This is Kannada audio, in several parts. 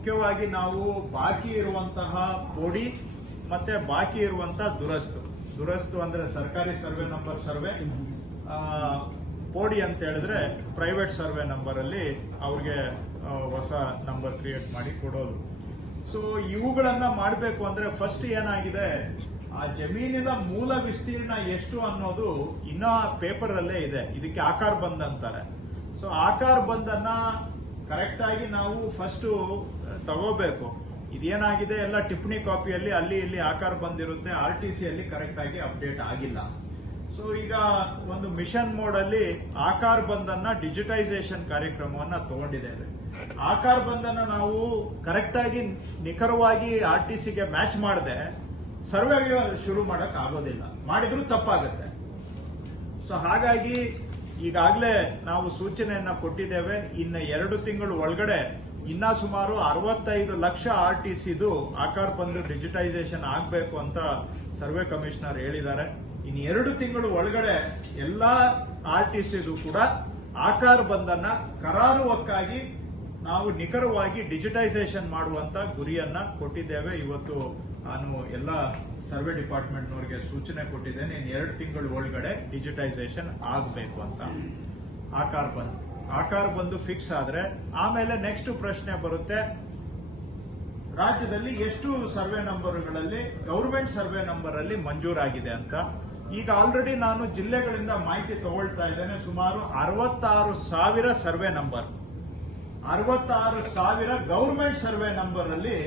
ಮುಖ್ಯವಾಗಿ ನಾವು ಬಾಕಿ ಇರುವಂತಹ ಪೋಡಿ ಮತ್ತೆ ಬಾಕಿ ಇರುವಂತಹ ದುರಸ್ತು ಅಂದ್ರೆ ಸರ್ಕಾರಿ ಸರ್ವೆ ನಂಬರ್ ಸರ್ವೆ, ಪೋಡಿ ಅಂತ ಹೇಳಿದ್ರೆ ಪ್ರೈವೇಟ್ ಸರ್ವೆ ನಂಬರ್ ಅಲ್ಲಿ ಅವ್ರಿಗೆ ಹೊಸ ನಂಬರ್ ಕ್ರಿಯೇಟ್ ಮಾಡಿ ಕೊಡೋದು. ಸೊ ಇವುಗಳನ್ನ ಮಾಡಬೇಕು ಅಂದ್ರೆ ಫಸ್ಟ್ ಏನಾಗಿದೆ, ಆ ಜಮೀನಿನ ಮೂಲ ವಿಸ್ತೀರ್ಣ ಎಷ್ಟು ಅನ್ನೋದು ಇನ್ನ ಪೇಪರ್ ಅಲ್ಲೇ ಇದೆ. ಇದಕ್ಕೆ ಆಕಾರ ಬಂದ್ ಅಂತಾರೆ. ಸೊ ಆಕಾರ ಬಂದನ್ನ ಕರೆಕ್ಟ್ ಆಗಿ ನಾವು ಫಸ್ಟ್ ತಗೋಬೇಕು. ಇದೇನಾಗಿದೆ, ಎಲ್ಲ ಟಿಪ್ಪಣಿ ಕಾಪಿಯಲ್ಲಿ ಅಲ್ಲಿ ಇಲ್ಲಿ ಆಕಾರ ಬಂದಿರುತ್ತೆ, RTC ಅಲ್ಲಿ ಕರೆಕ್ಟ್ ಆಗಿ ಅಪ್ಡೇಟ್ ಆಗಿಲ್ಲ. ಸೊ ಈಗ ಒಂದು ಮಿಷನ್ ಮೋಡ್ ಅಲ್ಲಿ ಆಕಾರ ಬಂದನ್ನ ಡಿಜಿಟೈಸೇಷನ್ ಕಾರ್ಯಕ್ರಮವನ್ನ ತಗೊಂಡಿದ್ದೇವೆ. ಆಕಾರ ಬಂದನ್ನ ನಾವು ಕರೆಕ್ಟ್ ಆಗಿ ನಿಖರವಾಗಿ RTCಗೆ ಮ್ಯಾಚ್ ಮಾಡದೆ ಸರ್ವೆ ಶುರು ಮಾಡಕ್ ಆಗೋದಿಲ್ಲ, ಮಾಡಿದ್ರೂ ತಪ್ಪಾಗುತ್ತೆ. ಸೊ ಹಾಗಾಗಿ ಈಗಾಗಲೇ ನಾವು ಸೂಚನೆಯನ್ನ ಕೊಟ್ಟಿದ್ದೇವೆ. ಇನ್ನ 2 ತಿಂಗಳು ಒಳಗಡೆ ಇನ್ನ ಸುಮಾರು 65 ಲಕ್ಷ RTCದು ಆಕಾರ ಬಂದು ಡಿಜಿಟೈಸೇಷನ್ ಆಗಬೇಕು ಅಂತ ಸರ್ವೆ ಕಮಿಷನರ್ ಹೇಳಿದ್ದಾರೆ. ಇನ್ನು 2 ತಿಂಗಳು ಒಳಗಡೆ ಎಲ್ಲಾ RTCದು ಕೂಡ ಆಕಾರ ಬಂದನ್ನ ಕರಾರುವಕ್ಕಾಗಿ ನಾವು ನಿಖರವಾಗಿ ಡಿಜಿಟೈಸೇಷನ್ ಮಾಡುವಂತ ಗುರಿಯನ್ನ ಕೊಟ್ಟಿದ್ದೇವೆ. ಇವತ್ತು ನಾನು ಎಲ್ಲ ಸರ್ವೆ ಡಿಪಾರ್ಟ್ಮೆಂಟ್ನವರಿಗೆ ಸೂಚನೆ ಕೊಟ್ಟಿದ್ದೇನೆ, ಇನ್ನು 2 ತಿಂಗಳ ಒಳಗಡೆ ಡಿಜಿಟೈಸೇಷನ್ ಆಗಬೇಕು ಅಂತ. ಆಕಾರ ಬಂದು ಫಿಕ್ಸ್ ಆದ್ರೆ ಆಮೇಲೆ ನೆಕ್ಸ್ಟ್ ಪ್ರಶ್ನೆ ಬರುತ್ತೆ, ರಾಜ್ಯದಲ್ಲಿ ಎಷ್ಟು ಸರ್ವೆ ನಂಬರ್ಗಳಲ್ಲಿ ಗವರ್ಮೆಂಟ್ ಸರ್ವೆ ನಂಬರ್ ಅಲ್ಲಿ ಮಂಜೂರಾಗಿದೆ ಅಂತ. ಈಗ ಆಲ್ರೆಡಿ ನಾನು ಜಿಲ್ಲೆಗಳಿಂದ ಮಾಹಿತಿ ತಗೊಳ್ತಾ ಇದ್ದೇನೆ. ಸುಮಾರು 66,000 survey number, 66,000 government survey number ಅಲ್ಲಿ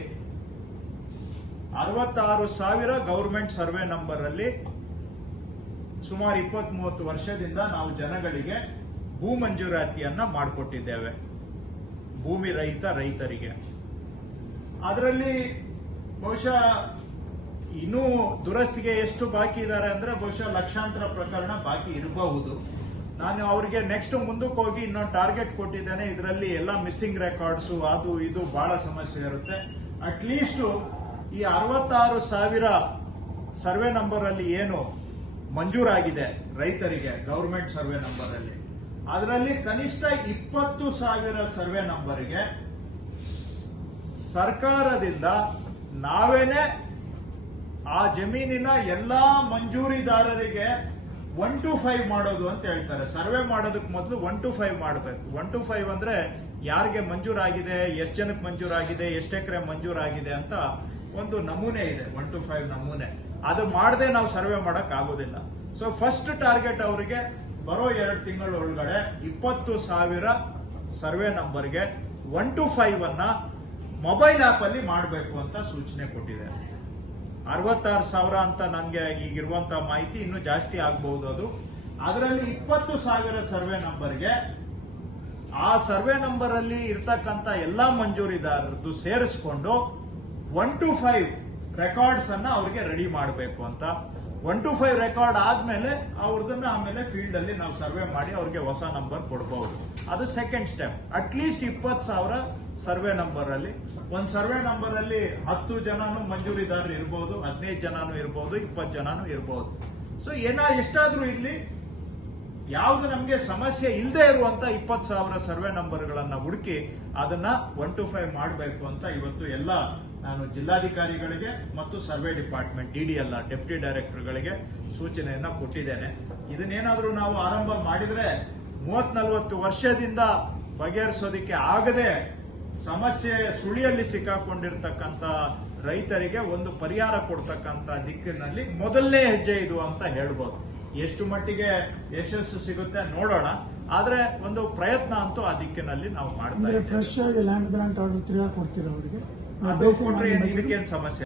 66,000 ಗವರ್ಮೆಂಟ್ ಸರ್ವೆ ನಂಬರ್ ಅಲ್ಲಿ ಸುಮಾರು 20-30 ವರ್ಷದಿಂದ ನಾವು ಜನಗಳಿಗೆ ಭೂ ಮಂಜೂರಾತಿಯನ್ನ ಮಾಡಿಕೊಟ್ಟಿದ್ದೇವೆ, ಭೂಮಿ ರೈತರಿಗೆ. ಅದರಲ್ಲಿ ಬಹುಶಃ ಇನ್ನೂ ದುರಸ್ತಿಗೆ ಎಷ್ಟು ಬಾಕಿ ಇದ್ದಾರೆ ಅಂದ್ರೆ ಬಹುಶಃ ಲಕ್ಷಾಂತರ ಪ್ರಕರಣ ಬಾಕಿ ಇರಬಹುದು. ನಾನು ಅವರಿಗೆ ನೆಕ್ಸ್ಟ್ ಮುಂದಕ್ಕೆ ಹೋಗಿ ಇನ್ನೊಂದು ಟಾರ್ಗೆಟ್ ಕೊಟ್ಟಿದ್ದೇನೆ. ಇದರಲ್ಲಿ ಎಲ್ಲ ಮಿಸ್ಸಿಂಗ್ ರೆಕಾರ್ಡ್ಸ್ ಅದು ಇದು ಬಹಳ ಸಮಸ್ಯೆ ಇರುತ್ತೆ. ಅಟ್ಲೀಸ್ಟ್ ಈ 66,000 ಸರ್ವೆ ನಂಬರ್ ಅಲ್ಲಿ ಏನು ಮಂಜೂರಾಗಿದೆ ರೈತರಿಗೆ ಗವರ್ಮೆಂಟ್ ಸರ್ವೆ ನಂಬರ್ ಅಲ್ಲಿ, ಅದರಲ್ಲಿ ಕನಿಷ್ಠ 20,000 ಸರ್ವೆ ನಂಬರ್ಗೆ ಸರ್ಕಾರದಿಂದ ನಾವೇನೆ ಆ ಜಮೀನಿನ ಎಲ್ಲಾ ಮಂಜೂರಿದಾರರಿಗೆ 1 to 5 ಮಾಡೋದು ಅಂತ ಹೇಳ್ತಾರೆ. ಸರ್ವೆ ಮಾಡೋದಕ್ಕೆ ಮೊದಲು 1 to 5 ಮಾಡಬೇಕು. 1 to 5 ಅಂದ್ರೆ ಯಾರಿಗೆ ಮಂಜೂರಾಗಿದೆ, ಎಷ್ಟು ಜನಕ್ಕೆ ಮಂಜೂರಾಗಿದೆ, ಎಷ್ಟು ಎಕರೆ ಮಂಜೂರಾಗಿದೆ ಅಂತ ಒಂದು ನಮೂನೆ ಇದೆ, 1 to 5 ನಮೂನೆ. ಅದು ಮಾಡದೆ ನಾವು ಸರ್ವೆ ಮಾಡಕ್ ಆಗೋದಿಲ್ಲ. ಸೊ ಫಸ್ಟ್ ಟಾರ್ಗೆಟ್ ಅವರಿಗೆ ಬರೋ 2 ತಿಂಗಳ ಒಳಗಡೆ 20,000 ಸರ್ವೆ ನಂಬರ್ಗೆ 1 to 5 ಅನ್ನ ಮೊಬೈಲ್ ಆಪ್ ಅಲ್ಲಿ ಮಾಡಬೇಕು ಅಂತ ಸೂಚನೆ ಕೊಟ್ಟಿದೆ. 66,000 ಅಂತ ನನಗೆ ಈಗಿರುವಂತಹ ಮಾಹಿತಿ, ಇನ್ನೂ ಜಾಸ್ತಿ ಆಗಬಹುದು ಅದು. ಅದರಲ್ಲಿ 20,000 ಸರ್ವೆ ನಂಬರ್ಗೆ ಆ ಸರ್ವೆ ನಂಬರ್ ಅಲ್ಲಿ ಇರ್ತಕ್ಕಂಥ ಎಲ್ಲಾ ಮಂಜೂರಿದಾರರದ್ದು ಸೇರಿಸಿಕೊಂಡು 1 to 5 ರೆಕಾರ್ಡ್ಸ್ ಅನ್ನ ಅವ್ರಿಗೆ ರೆಡಿ ಮಾಡಬೇಕು ಅಂತ. 1 to 5 ರೆಕಾರ್ಡ್ ಆದ್ಮೇಲೆ ಅವ್ರದನ್ನ ಆಮೇಲೆ ಫೀಲ್ಡ್ ಅಲ್ಲಿ ನಾವು ಸರ್ವೆ ಮಾಡಿ ಅವ್ರಿಗೆ ಹೊಸ ನಂಬರ್ ಕೊಡಬಹುದು. ಅದು second step. At least 20,000 survey number ಅಲ್ಲಿ, ಒಂದ್ ಸರ್ವೆ ನಂಬರ್ ಅಲ್ಲಿ 10 ಜನನು ಮಂಜೂರಿದಾರರು ಇರಬಹುದು, 15 ಜನನು ಇರಬಹುದು, 20 ಜನನು ಇರಬಹುದು. ಸೊ ಎಷ್ಟಾದ್ರೂ ಇಲ್ಲಿ ಯಾವ್ದು ನಮ್ಗೆ ಸಮಸ್ಯೆ ಇಲ್ಲದೆ ಇರುವಂತ 20,000 ಸರ್ವೆ ನಂಬರ್ಗಳನ್ನ ಹುಡುಕಿ ಅದನ್ನ 1 to 5 ಮಾಡಬೇಕು ಅಂತ ಇವತ್ತು ಎಲ್ಲ ನಾನು ಜಿಲ್ಲಾಧಿಕಾರಿಗಳಿಗೆ ಮತ್ತು ಸರ್ವೆ ಡಿಪಾರ್ಟ್ಮೆಂಟ್ DDL ಡೆಪ್ಟಿ ಡೈರೆಕ್ಟರ್ಗಳಿಗೆ ಸೂಚನೆಯನ್ನ ಕೊಟ್ಟಿದ್ದೇನೆ. ಇದನ್ನೇನಾದ್ರೂ ನಾವು ಆರಂಭ ಮಾಡಿದ್ರೆ 30-40 ವರ್ಷದಿಂದ ಬಗೆಹರಿಸೋದಿಕ್ಕೆ ಆಗದೆ ಸಮಸ್ಯೆ ಸುಳಿಯಲ್ಲಿ ಸಿಕ್ಕಾಕೊಂಡಿರ್ತಕ್ಕಂಥ ರೈತರಿಗೆ ಒಂದು ಪರಿಹಾರ ಕೊಡ್ತಕ್ಕಂಥ ದಿಕ್ಕಿನಲ್ಲಿ ಮೊದಲನೇ ಹೆಜ್ಜೆ ಇದು ಅಂತ ಹೇಳ್ಬೋದು. ಎಷ್ಟು ಮಟ್ಟಿಗೆ ಯಶಸ್ಸು ಸಿಗುತ್ತೆ ನೋಡೋಣ, ಆದ್ರೆ ಒಂದು ಪ್ರಯತ್ನ ಅಂತೂ ಆ ದಿಕ್ಕಿನಲ್ಲಿ ನಾವು ಮಾಡ್ತಾ ಇದ್ದೀವಿ. ಫ್ರೆಶ್ ಆಗಿ ಲ್ಯಾಂಡ್ ಗ್ರಾಂಟ್ ಆರ್ಡರ್ 3 ಕೊಡ್ತೀರಾ ಅವರಿಗೆ? ಇದಕ್ಕೇನು ಸಮಸ್ಯೆ